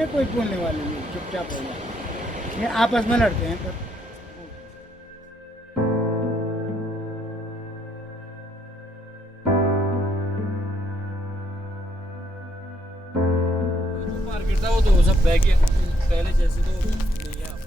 ना कोई बोलने वाले नहीं, चुपचाप हो जाए, ये आपस में लड़ते हैं तब। मार्केट था वो तो सब बह गया पहले जैसे तो नहीं है अब।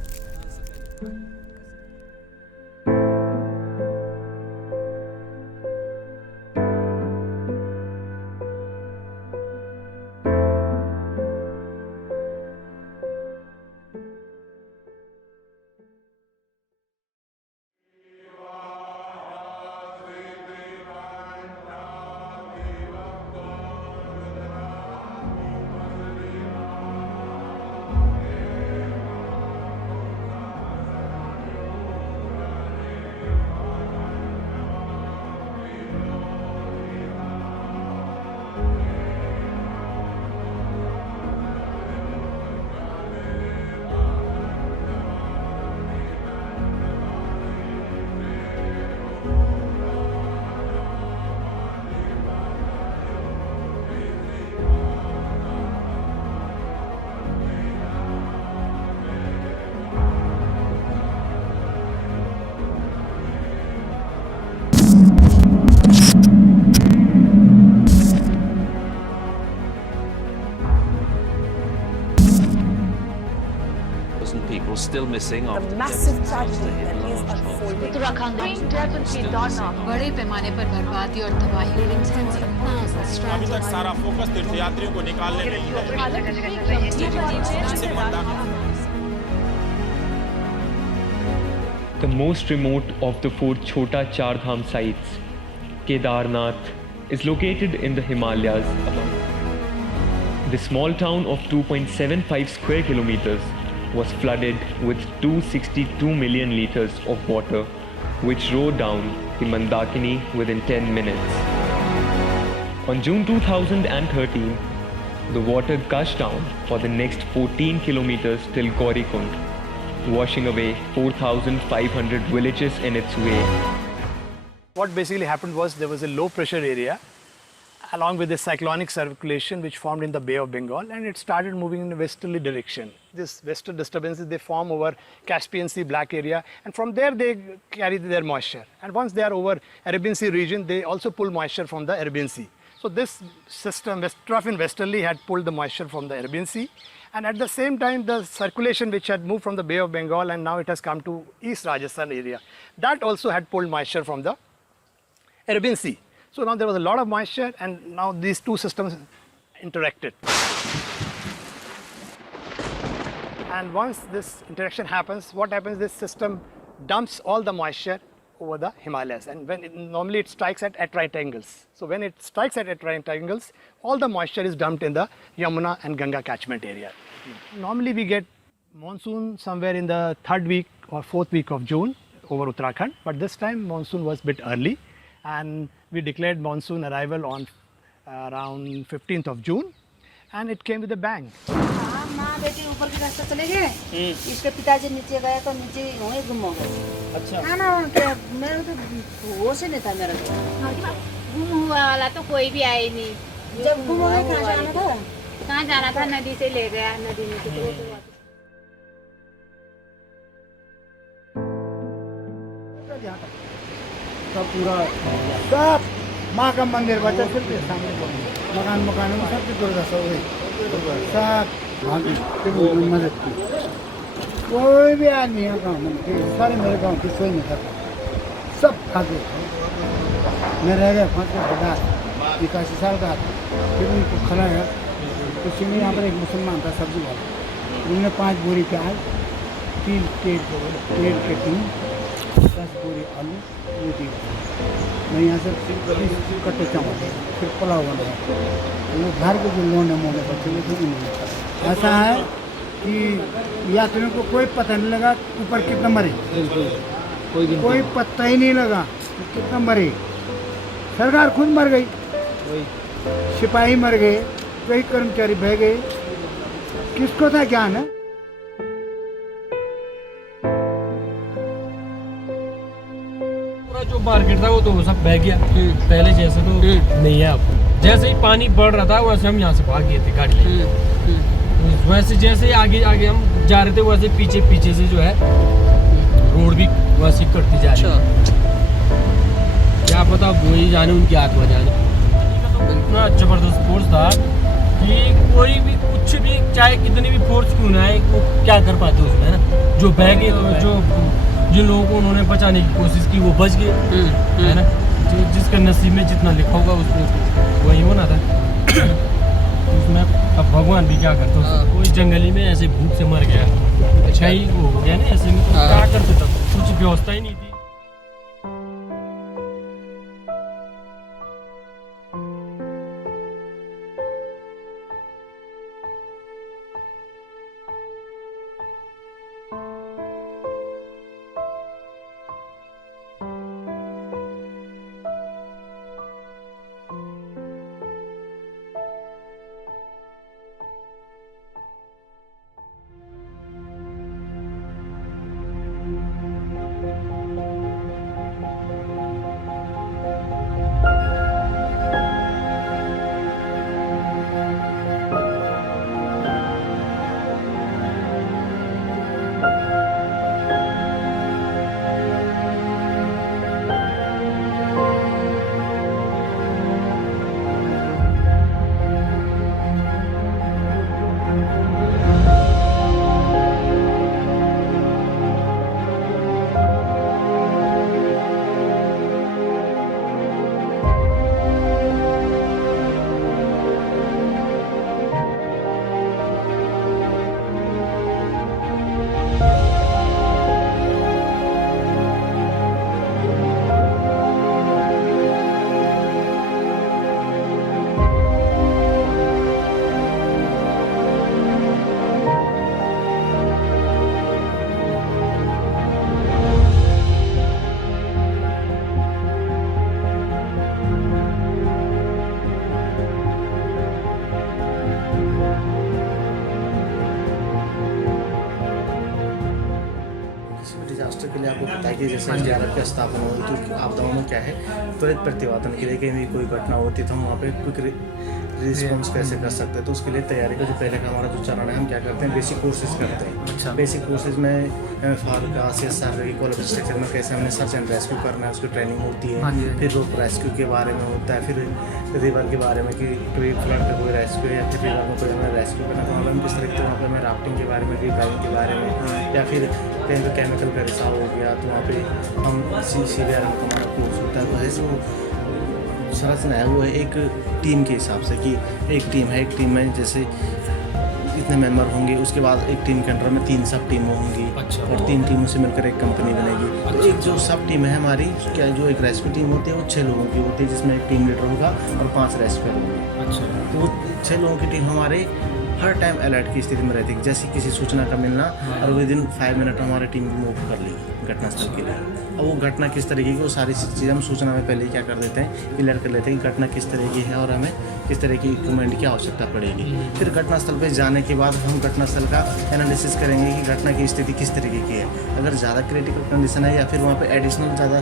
People still missing after The massive tragedy that is unfolding. Uttarakhand बड़े पैमाने पर बर्बादी और तबाही। अभी तक सारा फोकस तीर्थयात्रियों को निकालने नहीं है। The most remote of the four Chota Char Dham sites, Kedarnath, is located in the Himalayas. The small town of 2.75 square kilometers was flooded with 262 million liters of water, which rode down the Mandakini within 10 minutes. On June 2013, the water gushed down for the next 14 kilometers till Gaurikund, washing away 4,500 villages in its way. What basically happened was there was a low pressure area along with the cyclonic circulation which formed in the Bay of Bengal, and it started moving in a westerly direction. This western disturbances, they form over Caspian Sea black area, and from there they carry their moisture. And once they are over Arabian Sea region, they also pull moisture from the Arabian Sea. So this system, trough in westerly, had pulled the moisture from the Arabian Sea, and at the same time the circulation which had moved from the Bay of Bengal and now it has come to East Rajasthan area, that also had pulled moisture from the Arabian Sea. So now there was a lot of moisture, and now these two systems interacted. And once this interaction happens, what happens, this system dumps all the moisture over the Himalayas, and normally it strikes at right angles. So when it strikes at right angles, all the moisture is dumped in the Yamuna and Ganga catchment area. Normally we get monsoon somewhere in the 3rd week or 4th week of June over Uttarakhand, but this time monsoon was a bit early, and we declared monsoon arrival on around 15th of June, and it came with a bang. माँ बेटी ऊपर के रास्ते चले गए, इसके पिताजी नीचे गए तो नीचे वहीं गुम हो गए। अच्छा। खाना क्या मेरे तो होश ही नहीं था मेरा तो। गुम हुआ वाला तो कोई भी आया ही नहीं। जब गुम हुआ कहाँ जाना था? कहाँ जाना था? नदी से ले गया, नदी में तो सब पूरा सब माँ का मंदिर बचा सिर्फ सामने मकान में सब दुर्दशा हो गई, सब मदद की। कोई भी आदमी है गाँव के, सारे मेरे गाँव की कोई नहीं करता, सब खाते। मैं रह गया 81 साल का, फिर उनको खिलाया। उसी में यहाँ पर एक मुसलमान था सब्जी वाला, उन्होंने 5 बोरी प्याज, 3 पेड़ के 10 बोरी आलू रोटी, मैं यहाँ से 30 कट्टे चावल, फिर पुलाव बनाया। वो घर के जो लोन है मोने बच्चे लेकिन नहीं। ऐसा है कि यात्रियों को कोई पता नहीं लगा ऊपर कितना मरे, कोई पता ही नहीं लगा कितना मरे। सरकार खुद मर गई, सिपाही मर गए, कई कर्मचारी बह गए, किसको था ज्ञान है? जो मार्केट था वो तो सब बह गया पहले जैसे तो नहीं है अब। जैसे ही पानी बढ़ रहा था वैसे हम यहाँ से भाग गए थे गाड़ी लेके। वैसे जैसे आगे आगे हम जा रहे थे वैसे पीछे पीछे से जो है रोड भी वैसे कटती जा रही है। क्या पता वही जाने उनकी आत्मा जाने। इतना जबरदस्त फोर्स था कि कोई भी कुछ भी चाहे कितनी भी फोर्स क्यों ना आए वो क्या कर पाते उसमें, है ना। जो बह गए जो जिन लोगों को उन्होंने बचाने की कोशिश की वो बच गए, है ना। जो जिसका नसीब में जितना लिखा होगा उसमें वही होना था। उसमें अब भगवान भी क्या करता, कोई जंगली में ऐसे भूख से मर गया, अच्छा ही वो हो गया ना ऐसे में, तो क्या करते तब कुछ व्यवस्था ही नहीं थी। डिजास्टर के लिए आपको पता है कि जैसे एनडीआरएफ की स्थापना होती है तो आपदाओं में क्या है त्वरित प्रतिवादन के लिए कहीं भी कोई घटना होती तो हम वहाँ पे क्विक रिस्पॉन्स कैसे कर सकते हैं। तो उसके लिए तैयारी का जो पहले का हमारा जो चरण है हम क्या करते हैं बेसिक कोर्सेज करते हैं। अच्छा। बेसिक कोर्सेज में MFR का CSR की कॉलेज स्ट्रक्चर में कैसे हमने सर्च एंड रेस्क्यू करना है उसकी ट्रेनिंग होती है। फिर रोप रेस्क्यू के बारे में होता है, फिर रिवर के बारे में कि कोई फ्लड का कोई रेस्क्यू है या फिर रिवर में कोई हमें रेस्क्यू करना तो वहाँ पर हम किस तरह वहाँ पर हमें राफ्टिंग के बारे में ड्राइविंग के बारे में या फिर कहीं पर केमिकल का रिसाव हो गया तो वहाँ पे हम CVR में हमारा कोर्स होता है। तो ऐसे वो संरचना है वो है एक टीम के हिसाब से कि एक टीम है, एक टीम में जैसे इतने मेंबर होंगे उसके बाद एक टीम के अंडर में 3 सब टीमें होंगी। अच्छा। और 3 टीमों से मिलकर एक कंपनी बनेगी। अच्छा। तो एक जो सब टीम है हमारी क्या जो एक रेस्क्यू टीम होती है वो 6 लोगों की होती है जिसमें एक टीम लीडर होगा और 5 रेस्क्यूअर होंगे। अच्छा। तो वो 6 लोगों की टीम हमारे हर टाइम अलर्ट की स्थिति में रहती है। जैसे किसी सूचना का मिलना और विदिन 5 मिनट हमारी टीम मूव कर लेगी घटनास्थल के लिए। अब वो घटना किस तरीके की वो सारी चीज़ें हम सूचना में पहले ही क्या कर देते हैं क्लियर कर लेते हैं कि घटना किस तरह की है और हमें किस तरह की इक्विपमेंट की आवश्यकता पड़ेगी। फिर घटनास्थल पर जाने के बाद हम घटनास्थल का एनालिसिस करेंगे कि घटना की स्थिति किस तरीके की है। अगर ज़्यादा क्रिटिकल कंडीशन है या फिर वहाँ पर एडिशनल ज़्यादा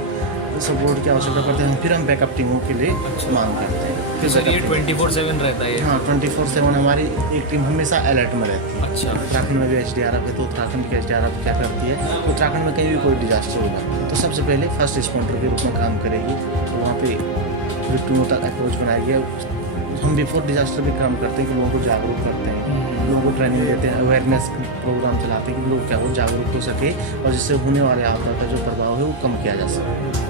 सपोर्ट की आवश्यकता पड़ती है फिर हम बैकअप टीमों के लिए मांग करते हैं। फिर सर ये 24/7 रहता है? हाँ 24/7 हमारी एक टीम हमेशा अलर्ट में रहती है। अच्छा। उत्तराखंड में भी HDRF है तो उत्तराखंड की HDRF क्या करती है उत्तराखंड में कहीं भी कोई डिजास्टर होगा तो सबसे पहले फर्स्ट रिस्पॉन्डर के रूप में काम करेगी। तो वहाँ पे विक्टिमों तक अप्रोच बनाएगी। हम बिफोर डिजास्टर भी काम करते हैं कि लोगों को जागरूक करते हैं, लोगों को ट्रेनिंग देते हैं, अवेयरनेस प्रोग्राम चलाते हैं कि लोग क्या हो जागरूक हो सके और जिससे होने वाले आपदा का जो प्रभाव है वो कम किया जा सके।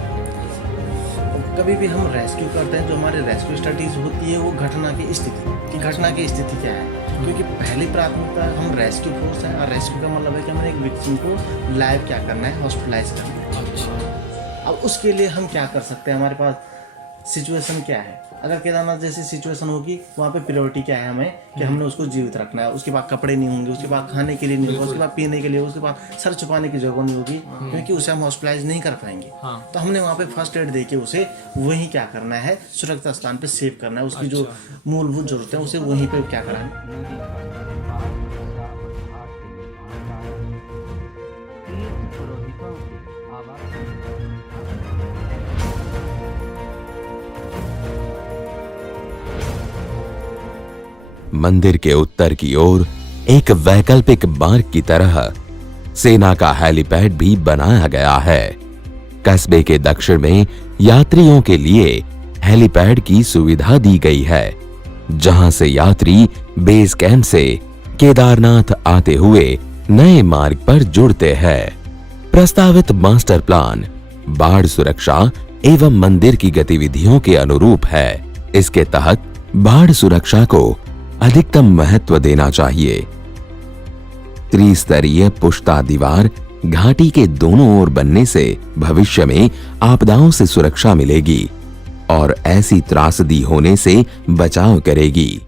कभी भी हम रेस्क्यू करते हैं जो हमारी रेस्क्यू स्टडीज होती है वो घटना की स्थिति कि घटना की स्थिति क्या है, क्योंकि पहली प्राथमिकता हम रेस्क्यू फोर्स है और रेस्क्यू का मतलब है कि हमें एक विक्टिम को लाइव क्या करना है हॉस्पिटलाइज करना है। अब उसके लिए हम क्या कर सकते हैं, हमारे पास सिचुएशन क्या है। अगर केदारनाथ जैसी सिचुएशन होगी वहाँ पे प्रायोरिटी क्या है हमें कि हमने उसको जीवित रखना है, उसके बाद कपड़े नहीं होंगे, उसके बाद खाने के लिए नहीं होगा, उसके बाद पीने के लिए, उसके बाद सर छुपाने की जगह नहीं होगी क्योंकि उसे हम हॉस्पिटलाइज नहीं कर पाएंगे। तो हमने वहाँ पे फर्स्ट एड दे के उसे वहीं क्या करना है सुरक्षित स्थान पे सेव करना है, उसकी जो मूलभूत जरूरतें हैं उसे वहीं पे क्या कराना। मंदिर के उत्तर की ओर एक वैकल्पिक मार्ग की तरह सेना का हेलीपैड भी बनाया गया है। कस्बे के दक्षिण में यात्रियों के लिए हेलीपैड की सुविधा दी गई है, जहां से यात्री बेस कैंप से केदारनाथ आते हुए नए मार्ग पर जुड़ते हैं। प्रस्तावित मास्टर प्लान बाढ़ सुरक्षा एवं मंदिर की गतिविधियों के अनुरूप है। इसके तहत बाढ़ सुरक्षा को अधिकतम महत्व देना चाहिए। त्रिस्तरीय पुश्ता दीवार घाटी के दोनों ओर बनने से भविष्य में आपदाओं से सुरक्षा मिलेगी और ऐसी त्रासदी होने से बचाव करेगी।